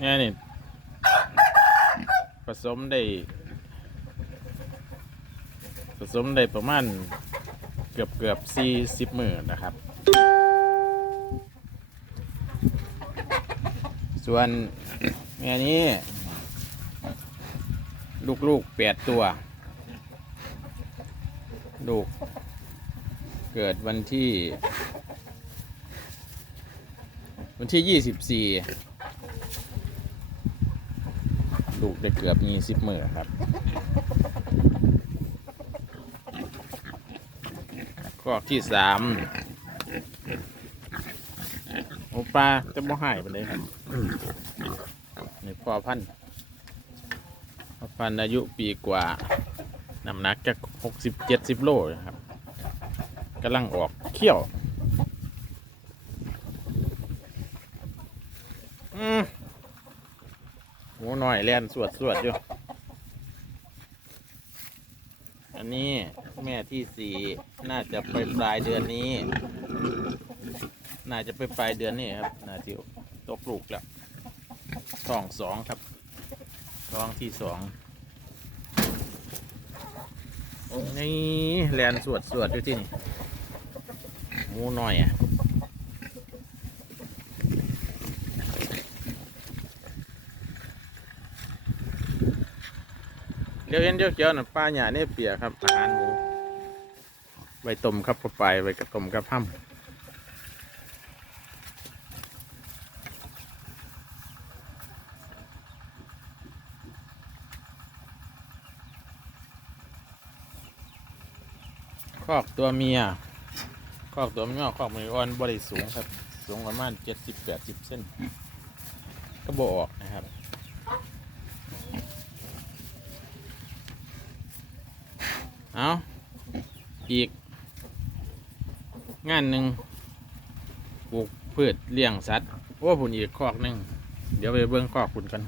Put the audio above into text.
เนี่ยนี่ผสมได้ผสมได้ประมาณเกือบเกือบสี่สิบมือนะครับ ส่วนแม่นี้ ลูกๆแปดตัว ลูก เกิดวันที่ วันที่ยี่สิบสี่ลูก ได้เกือบยี่สิบมือครับกอกที่สามโอปลาจะบ่หายไปเลยครับนี่พอพันพอพันอายุปีกว่าน้ำหนักจะหกสิบเจ็ดสิบโลนะครับกำลังออกเขี้ยว อืม มูหน่อยแล่นสวดสวดอยู่ อันนี้แม่ที่สี่น่าจะไปปลายเดือนนี้ น่าจะไปปลายเดือนนี้ครับ น่าจะตกลูกแล้วท้องสองครับท้องที่สองนี่แลนสวดสวดอยู่ที่นี่ หมูหน่อยอะ เดี๋ยวเห็นเดี๋ยวเกี่ยวน่ะปลาหยาเนี่ยเปียครับอาหารหมูใบต้มครับเข้าไปใบกระต้มกระพั่มคอกตัวเมียคอกตัวเมียคอกมืออ่อนบริสูงครับ สูงประมาณเจ็ดสิบแปดสิบเส้น ก็บออกนะครับ เอาอีก งานหนึ่งปลูกพืชเลี้ยงสัตว์ว่าผุนอีกคอกหนึ่งเดี๋ยวไปเบิ้งคอกคุณกัน